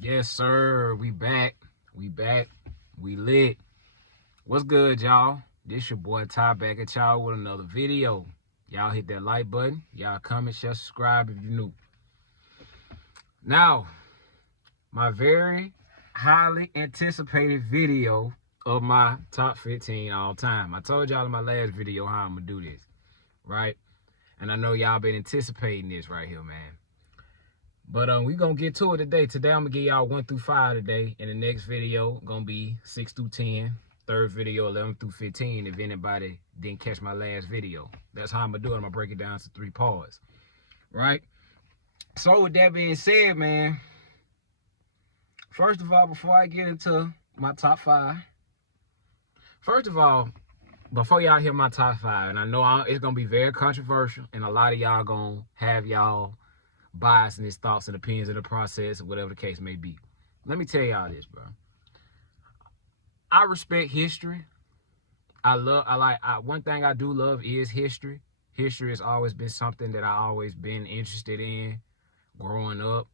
Yes, sir. We back. We back. We lit. What's good, y'all? This your boy Ty back at y'all with another video. Y'all hit that like button. Y'all comment, share, subscribe if you're new. Now, my very highly anticipated video of my top 15 all time. I told y'all in my last video how I'm gonna do this, right? And I know y'all been anticipating this right here, man. But we gonna get to it today. Today I'm gonna give y'all 1 through 5 today. In the next video, gonna be 6 through 10. Third video, 11 through 15. If anybody didn't catch my last video, that's how I'm gonna do it. I'm gonna break it down to 3 parts, right? So with that being said, man, first of all, before I get into my top 5, first of all, before y'all hear my top 5, and I know it's gonna be very controversial, and a lot of y'all gonna have y'all bias and his thoughts and opinions in the process, or whatever the case may be. Let me tell y'all this, bro. I respect history. One thing I do love is history. History has always been something that I always been interested in growing up.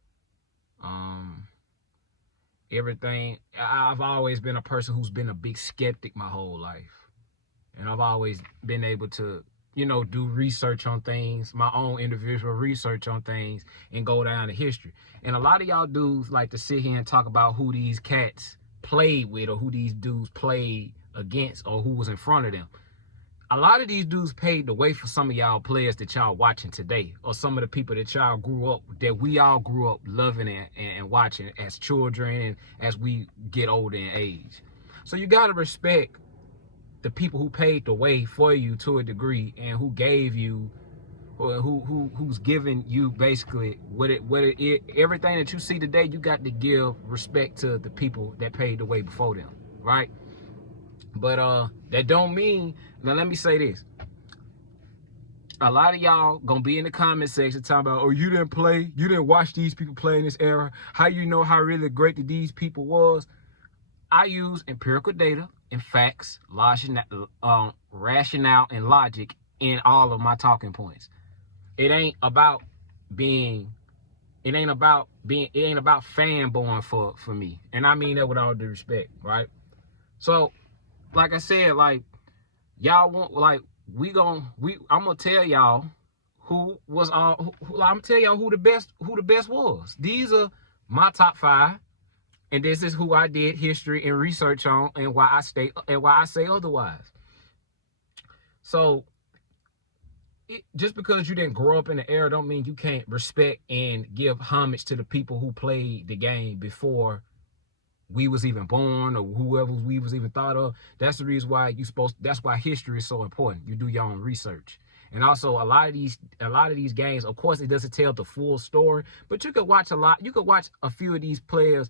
I've always been a person who's been a big skeptic my whole life. And I've always been able to, do research on things, my own individual research on things, and go down to history. And a lot of y'all dudes like to sit here and talk about who these cats played with, or who these dudes played against, or who was in front of them. A lot of these dudes paved the way for some of y'all players that y'all watching today, or some of the people that y'all grew up, that we all grew up loving and watching as children and as we get older in age. So you got to respect the people who paved the way for you to a degree, and who gave you, or who's giving you basically everything that you see today. You got to give respect to the people that paved the way before them, right? But that don't mean, now let me say this. A lot of y'all gonna be in the comment section talking about, oh, you didn't watch these people play in this era. How you know how really great that these people was? I use empirical data and facts, rationale, and logic in all of my talking points. It ain't about fanboying for me. And I mean that with all due respect, right? So, like I said, y'all want, I'm gonna tell y'all who the best was. These are my top 5. And this is who I did history and research on, and why I say otherwise. So, just because you didn't grow up in the era don't mean you can't respect and give homage to the people who played the game before we was even born, or whoever we was even thought of. That's the reason why that's why history is so important. You do your own research. And also a lot of these games, of course, it doesn't tell the full story, but you could watch a few of these players'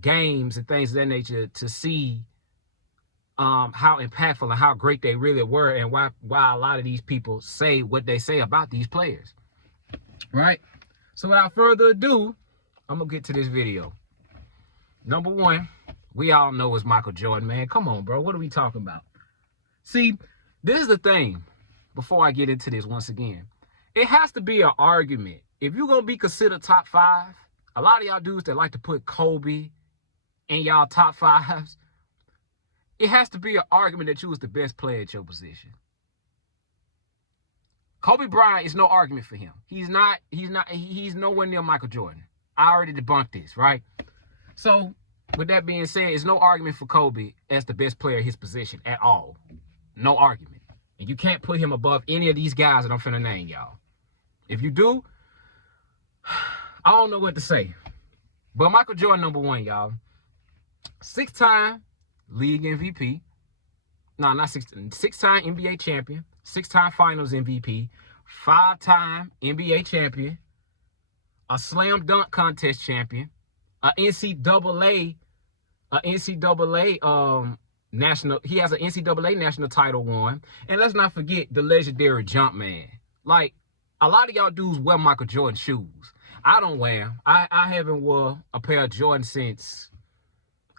games and things of that nature to see how impactful and how great they really were, and why a lot of these people say what they say about these players, right? So without further ado, I'm gonna get to this video. Number 1, we all know is Michael Jordan, man. Come on, bro. What are we talking about? See, this is the thing. Before I get into this, once again, it has to be an argument. If you're gonna be considered top 5, a lot of y'all dudes that like to put Kobe in y'all top 5s, it has to be an argument that you was the best player at your position. Kobe Bryant is no argument for him. He's nowhere near Michael Jordan. I already debunked this, right? So, with that being said, it's no argument for Kobe as the best player at his position at all. No argument. And you can't put him above any of these guys that I'm finna name, y'all. If you do, I don't know what to say. But Michael Jordan, number 1, y'all. 6-time league MVP. No, not 6-time NBA champion. 6-time finals MVP. 5-time NBA champion. A slam dunk contest champion. He has an NCAA national title won. And let's not forget the legendary Jumpman. Like, a lot of y'all dudes wear Michael Jordan shoes. I don't wear them. I haven't wore a pair of Jordan since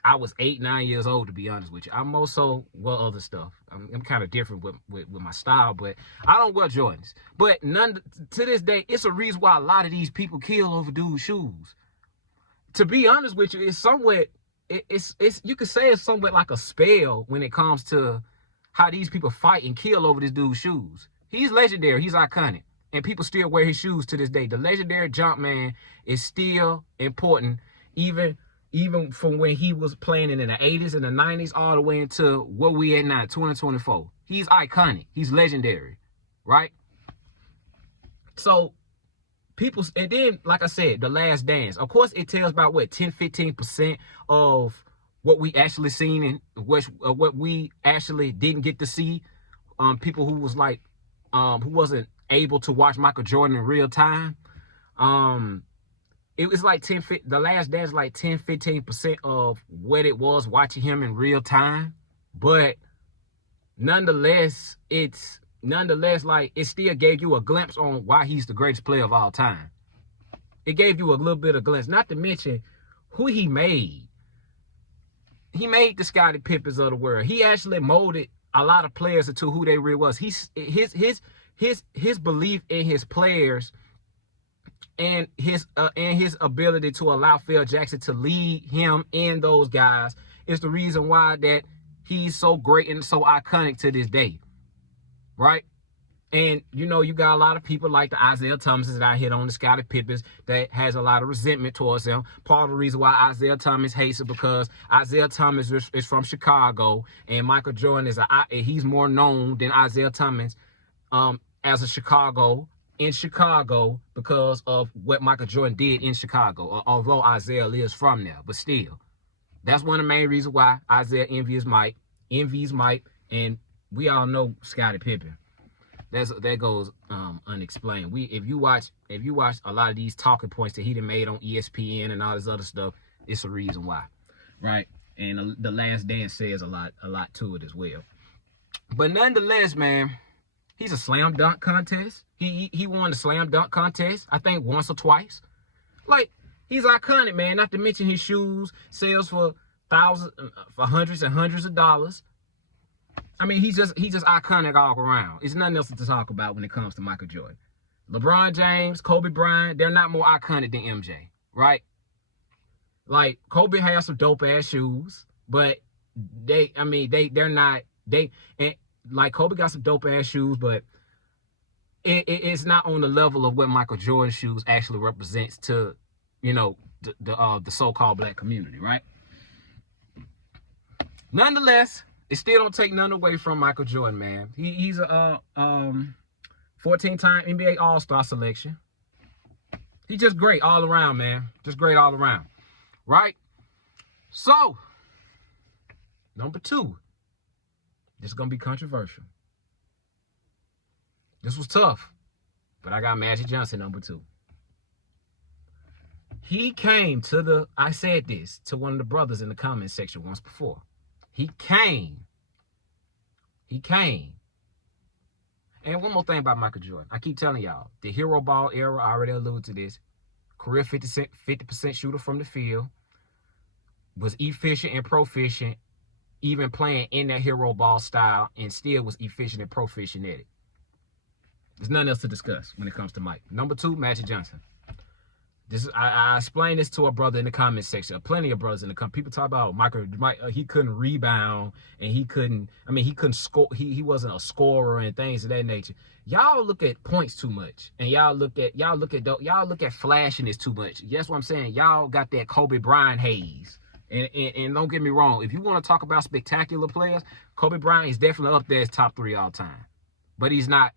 I was 8, 9 years old, to be honest with you. I'm also wear other stuff. I'm kind of different with my style, but I don't wear Jordans. But to this day, it's a reason why a lot of these people kill over dudes' shoes. to be honest with you, it's somewhat, it's you could say it's somewhat like a spell when it comes to how these people fight and kill over this dude's shoes. He's legendary. He's iconic. And people still wear his shoes to this day. The legendary Jumpman is still important, even from when he was playing in the 80s and the 90s all the way into what we at now, 2024. He's iconic. He's legendary, right? So people, and then, like I said, The Last Dance. Of course, it tells about, what, 10, 15% of what we actually seen and what we actually didn't get to see. People who was like, who wasn't able to watch Michael Jordan in real time. It was like The Last Dance, like 10, 15% of what it was watching him in real time. But nonetheless, like, it still gave you a glimpse on why he's the greatest player of all time. It gave you a little bit of glimpse, not to mention who he made. He made the Scottie Pippens of the world. He actually molded a lot of players into who they really was. His belief in his players and his ability to allow Phil Jackson to lead him and those guys is the reason why that he's so great and so iconic to this day, right? And, you know, you got a lot of people like the Isaiah Thomases that I hit on, the Scottie Pippens, that has a lot of resentment towards him. Part of the reason why Isaiah Thomas hates it because Isaiah Thomas is from Chicago, and Michael Jordan he's more known than Isaiah Thomas as in Chicago because of what Michael Jordan did in Chicago, although Isaiah is from there. But still, that's one of the main reasons why Isaiah envies Mike, and we all know Scottie Pippen. That goes unexplained. If you watch a lot of these talking points that he done made on ESPN and all this other stuff, it's a reason why, right? And The Last Dance says a lot to it as well. But nonetheless, man, he's a slam dunk contest. He won the slam dunk contest, I think, once or twice. Like, he's iconic, man. Not to mention his shoes sells for hundreds and hundreds of dollars. I mean, he's just iconic all around. It's nothing else to talk about when it comes to Michael Jordan. LeBron James, Kobe Bryant, they're not more iconic than MJ, right? Like, Kobe has some dope ass shoes, but they're not, and like, Kobe got some dope ass shoes, but it's not on the level of what Michael Jordan shoes actually represents to, you know, the so-called black community, right? Nonetheless, it still don't take none away from Michael Jordan, man. He's a 14-time NBA All-Star selection. He's just great all around, man. Just great all around, right? So, number 2. This is going to be controversial. This was tough, but I got Magic Johnson, number 2. He came to I said this to one of the brothers in the comment section once before. He came. And one more thing about Michael Jordan. I keep telling y'all, the hero ball era, I already alluded to this. Career 50% shooter from the field. Was efficient and proficient, even playing in that hero ball style, and still was efficient and proficient at it. There's nothing else to discuss when it comes to Mike. Number 2, Magic Johnson. I explained this to a brother in the comment section. Plenty of brothers in the comment. People talk about Michael. He couldn't rebound, and he couldn't score. He wasn't a scorer and things of that nature. Y'all look at points too much, and y'all look at flashiness too much. That's what I'm saying. Y'all got that Kobe Bryant haze. And don't get me wrong. If you want to talk about spectacular players, Kobe Bryant is definitely up there as top 3 all time. But he's not.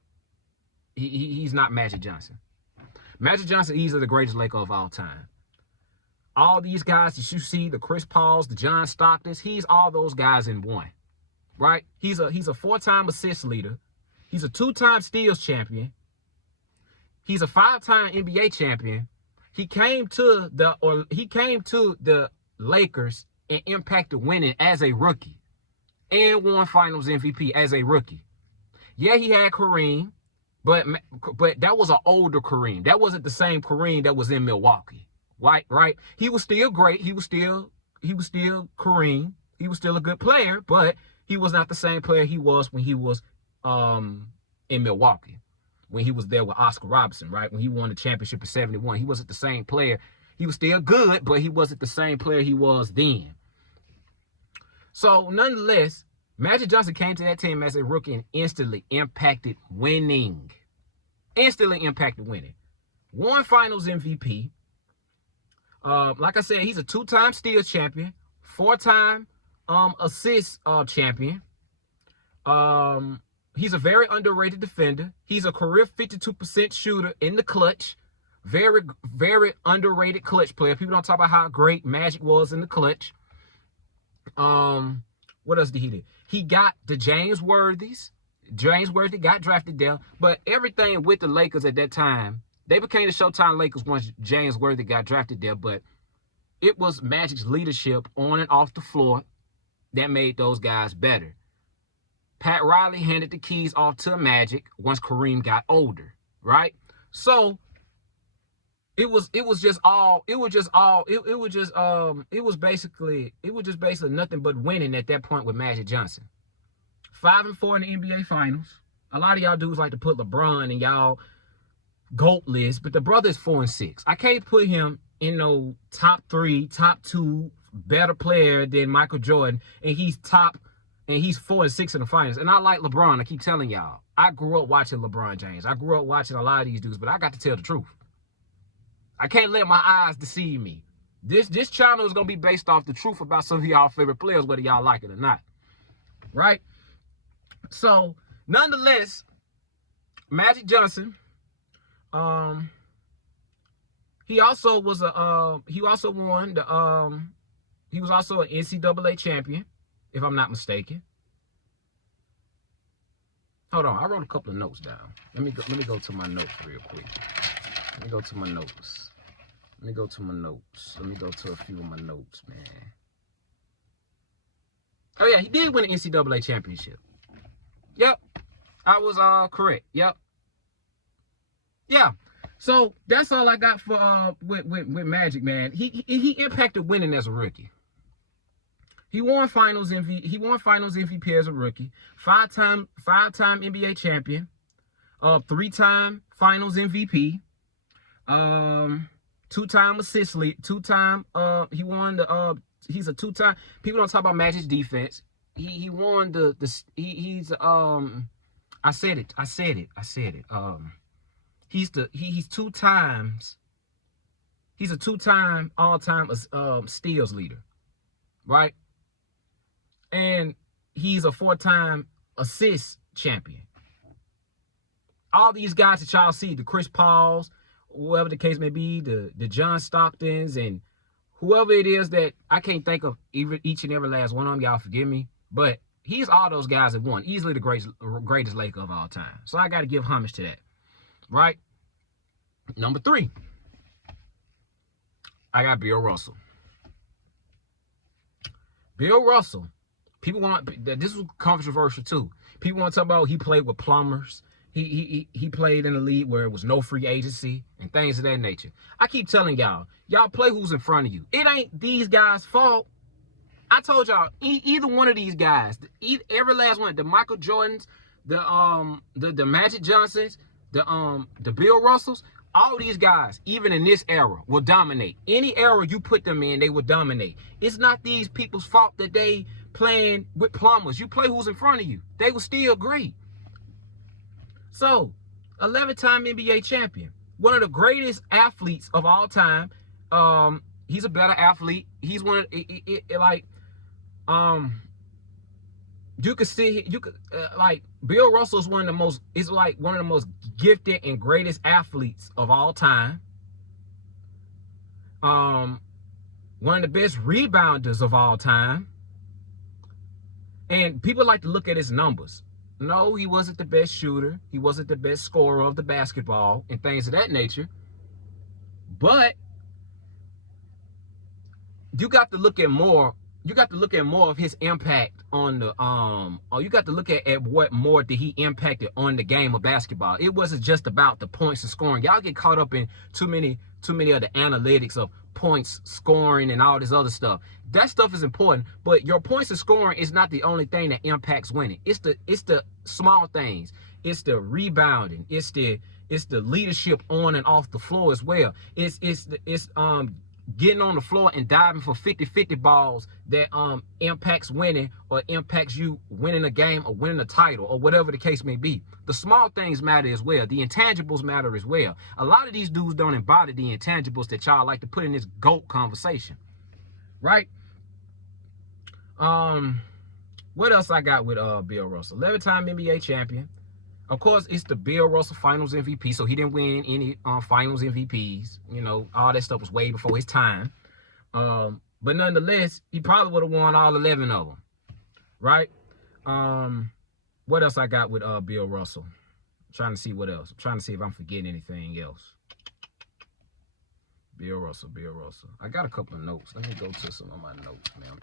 He's not Magic Johnson. Magic Johnson is easily the greatest Laker of all time. All these guys that you see, the Chris Pauls, the John Stocktons, he's all those guys in one, right? He's a 4-time assist leader. He's a 2-time steals champion. He's a 5-time NBA champion. He came to the Lakers and impacted winning as a rookie, and won Finals MVP as a rookie. Yeah, he had Kareem. But that was an older Kareem. That wasn't the same Kareem that was in Milwaukee. Right? He was still great. He was still Kareem. He was still a good player, but he was not the same player he was when he was in Milwaukee. When he was there with Oscar Robertson, right? When he won the championship in '71. He wasn't the same player. He was still good, but he wasn't the same player he was then. So nonetheless, Magic Johnson came to that team as a rookie and instantly impacted winning. Instantly impacted winning. Won Finals MVP. Like I said, he's a 2-time steals champion, 4-time assist champion. He's a very underrated defender. He's a career 52% shooter in the clutch. Very, very underrated clutch player. People don't talk about how great Magic was in the clutch. What else did he do? He got the James Worthys. James Worthy got drafted there. But everything with the Lakers at that time, they became the Showtime Lakers once James Worthy got drafted there. But it was Magic's leadership on and off the floor that made those guys better. Pat Riley handed the keys off to Magic once Kareem got older, right? So it was basically nothing but winning at that point with Magic Johnson. 5-4 in the NBA Finals. A lot of y'all dudes like to put LeBron in y'all GOAT list, but the brother is 4-6. I can't put him in no top 3, top 2 better player than Michael Jordan, and he's 4-6 in the finals. And I like LeBron. I keep telling y'all, I grew up watching LeBron James. I grew up watching a lot of these dudes, but I got to tell the truth. I can't let my eyes deceive me. This channel is gonna be based off the truth about some of y'all favorite players, whether y'all like it or not, right? So, nonetheless, Magic Johnson, he also was an NCAA champion, if I'm not mistaken. Hold on, I wrote a couple of notes down. Let me go to my notes real quick. Let me go to my notes. Let me go to a few of my notes, man. Oh yeah, he did win an NCAA championship. Yep, I was correct. Yep. Yeah. So that's all I got for with Magic, man. He impacted winning as a rookie. He won Finals MVP as a rookie. 5-time NBA champion. 3-time Finals MVP. 2-time assist lead. 2-time he won the he's a 2-time. People don't talk about Magic's defense. He won he's I said it. He's 2 times. He's a 2-time all-time steals leader, right? And he's a 4-time assist champion. All these guys that y'all see, the Chris Pauls, whoever the case may be, the John Stocktons, and whoever it is that I can't think of each and every last one of them, y'all forgive me, but he's all those guys that won. Easily the greatest Laker of all time. So I got to give homage to that. Right? Number 3. I got Bill Russell. Bill Russell. People want, this was controversial too. People want to talk about he played with plumbers. He played in a league where it was no free agency and things of that nature. I keep telling y'all play who's in front of you. It ain't these guys' fault. I told y'all, either one of these guys, every last one, the Michael Jordans, the Magic Johnsons, the Bill Russells, all these guys, even in this era, will dominate. Any era you put them in, they will dominate. It's not these people's fault that they playing with plumbers. You play who's in front of you. They were still great. So, 11-time NBA champion. One of the greatest athletes of all time. He's a better athlete. He's one of you could see, Bill Russell is one of the most gifted and greatest athletes of all time. One of the best rebounders of all time. And people like to look at his numbers. No, he wasn't the best shooter. He wasn't the best scorer of the basketball and things of that nature. But you got to look at more. You got to look at more of his impact on the or you got to look at what more did he impacted on the game of basketball. It wasn't just about the points and scoring. Y'all get caught up in too many of the analytics of points, scoring, and all this other stuff. That stuff is important, but your points and scoring is not the only thing that impacts winning. It's the small things. It's the rebounding. It's the leadership on and off the floor as well. It's getting on the floor and diving for 50-50 balls that impacts winning or impacts you winning a game or winning a title or whatever the case may be. The small things matter as well. The intangibles matter as well. A lot of these dudes don't embody the intangibles that y'all like to put in this GOAT conversation, right? What else I got with Bill Russell? 11-time NBA champion. Of course, it's the Bill Russell Finals MVP, so he didn't win any Finals MVPs. You know, all that stuff was way before his time. But nonetheless, he probably would have won all 11 of them, right? What else I got with Bill Russell? I'm trying to see what else. I'm trying to see if I'm forgetting anything else. Bill Russell. I got a couple of notes. Let me go to some of my notes, man. I'm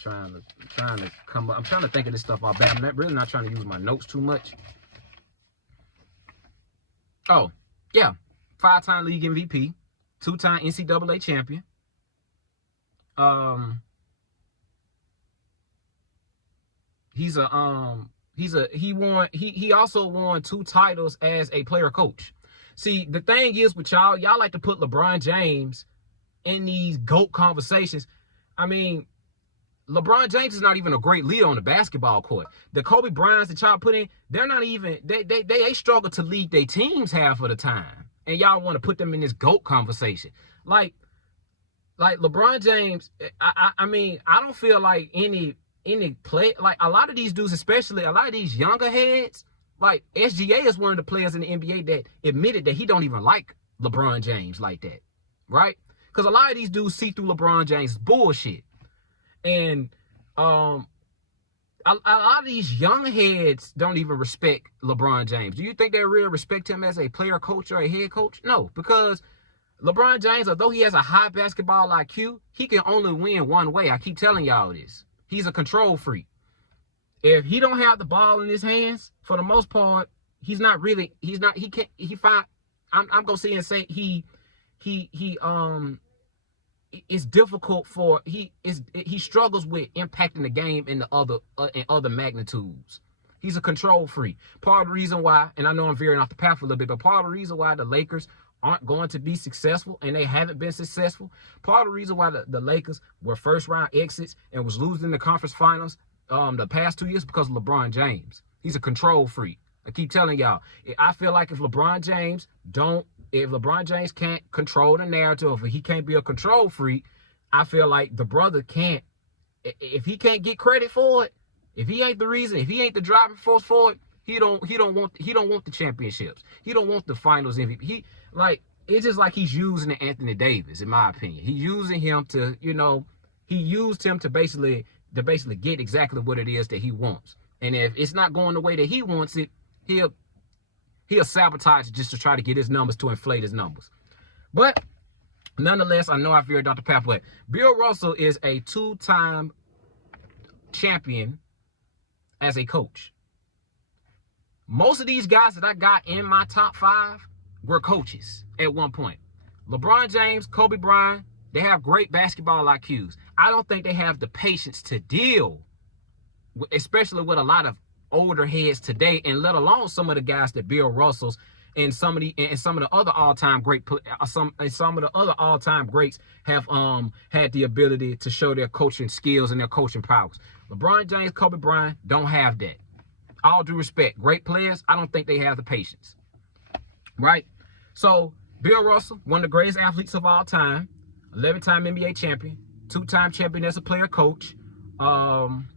trying to think of this stuff all bad. I'm really not trying to use my notes too much. Oh, yeah. 5-time league MVP, 2-time NCAA champion. He also won 2 titles as a player coach. See, the thing is with y'all like to put LeBron James in these GOAT conversations. I mean, LeBron James is not even a great leader on the basketball court. The Kobe Bryants that y'all put in, they're not even, they struggle to lead their teams half of the time. And y'all want to put them in this GOAT conversation. Like LeBron James, I mean, I don't feel like any play, like a lot of these dudes, especially a lot of these younger heads, like SGA is one of the players in the NBA that admitted that he don't even like LeBron James like that, right? Because a lot of these dudes see through LeBron James' bullshit. And a lot of these young heads don't even respect LeBron James. Do you think they really respect him as a player coach or a head coach? No, because LeBron James, although he has a high basketball IQ, he can only win one way. I keep telling y'all this. He's a control freak. If he don't have the ball in his hands, for the most part, I'm gonna say and say it's difficult for he struggles with impacting the game in other magnitudes. He's a control freak. Part of the reason why, and I know I'm veering off the path a little bit, but part of the reason why the Lakers aren't going to be successful and they haven't been successful, part of the reason why the Lakers were first round exits and was losing the conference finals the past 2 years because of LeBron James. He's a control freak. I keep telling y'all, I feel like if LeBron James can't control the narrative, if he can't be a control freak, I feel like the brother can't, if he can't get credit for it, if he ain't the reason, if he ain't the driving force for it, he don't want the championships. He don't want the finals MVP. It's just like he's using Anthony Davis, in my opinion. He's using him to, he used him to basically get exactly what it is that he wants. And if it's not going the way that he wants it, he'll sabotage it just to try to get his numbers, to inflate his numbers. But nonetheless, I know I veered off the pathway. Bill Russell is a 2-time champion as a coach. Most of these guys that I got in my top 5 were coaches at one point. LeBron James, Kobe Bryant, they have great basketball IQs. I don't think they have the patience to deal, especially with a lot of older heads today, and let alone some of the guys that Bill Russell's and some of the other all-time greats have had the ability to show their coaching skills and their coaching powers. LeBron James, Kobe Bryant don't have that. All due respect, great players, I don't think they have the patience. Right? So Bill Russell, one of the greatest athletes of all time, 11-time NBA champion, 2-time champion as a player coach, one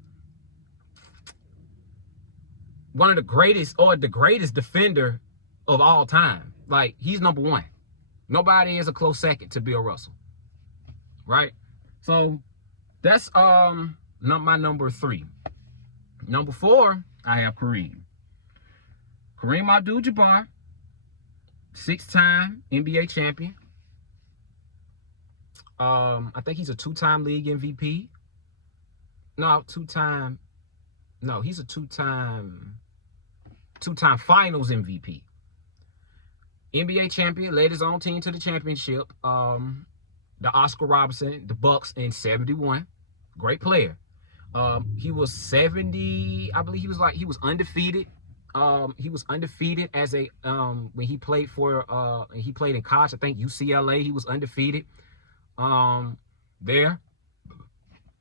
of the greatest, or the greatest defender of all time. Like, he's number 1. Nobody is a close second to Bill Russell. Right? So that's my number 3. Number 4, I have Kareem Abdul-Jabbar, 6-time NBA champion. I think he's a 2-time league MVP. He's a 2-time finals MVP. NBA champion, led his own team to the championship. The Oscar Robertson, the Bucks in 71. Great player. He was 70, I believe he was undefeated. He was undefeated as a when he played in college, I think UCLA, he was undefeated. there.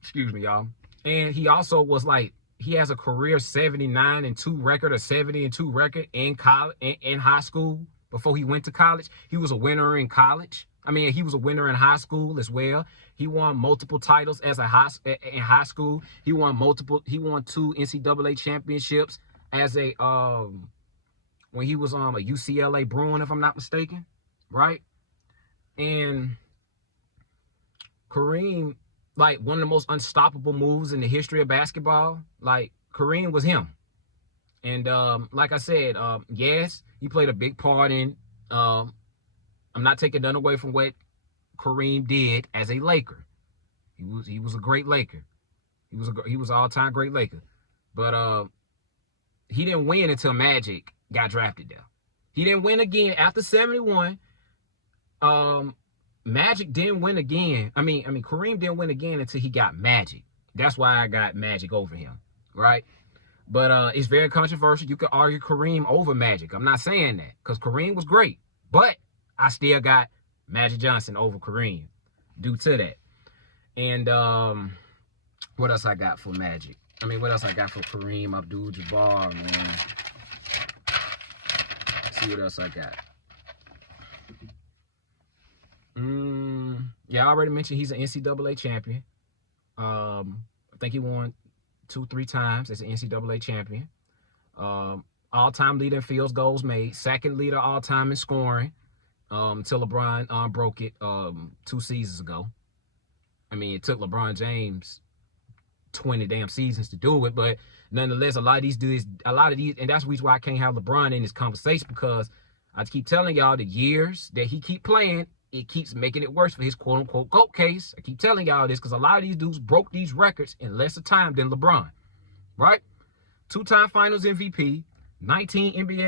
Excuse me, y'all. And he also was like, he has a career 79-2 record, a 70-2 record in college, in high school. Before he went to college, he was a winner in college. I mean, he was a winner in high school as well. He won multiple titles as in high school. He won 2 NCAA championships as a when he was a UCLA Bruin, if I'm not mistaken, right? And Kareem, like, one of the most unstoppable moves in the history of basketball, like, Kareem was him. And like I said, yes, he played a big part in. I'm not taking none away from what Kareem did as a Laker. He was a great Laker. He was an all-time great Laker. But he didn't win until Magic got drafted there. He didn't win again after 71. Magic didn't win again. I mean, Kareem didn't win again until he got Magic. That's why I got Magic over him, right? But it's very controversial. You could argue Kareem over Magic. I'm not saying that because Kareem was great, but I still got Magic Johnson over Kareem due to that. And what else I got for Magic? I mean, what else I got for Kareem Abdul-Jabbar, man? Let's see what else I got. Yeah, I already mentioned he's an NCAA champion. I think he won 2-3 times as an NCAA champion. All-time leader in field goals made. Second leader all-time in scoring. Until LeBron broke it 2 seasons ago. I mean, it took LeBron James 20 damn seasons to do it, but nonetheless, a lot of these, and that's the reason why I can't have LeBron in this conversation, because I keep telling y'all the years that he keep playing, it keeps making it worse for his quote-unquote GOAT case. I keep telling y'all this because a lot of these dudes broke these records in less time than LeBron, right? 2-time Finals MVP, 19 NBA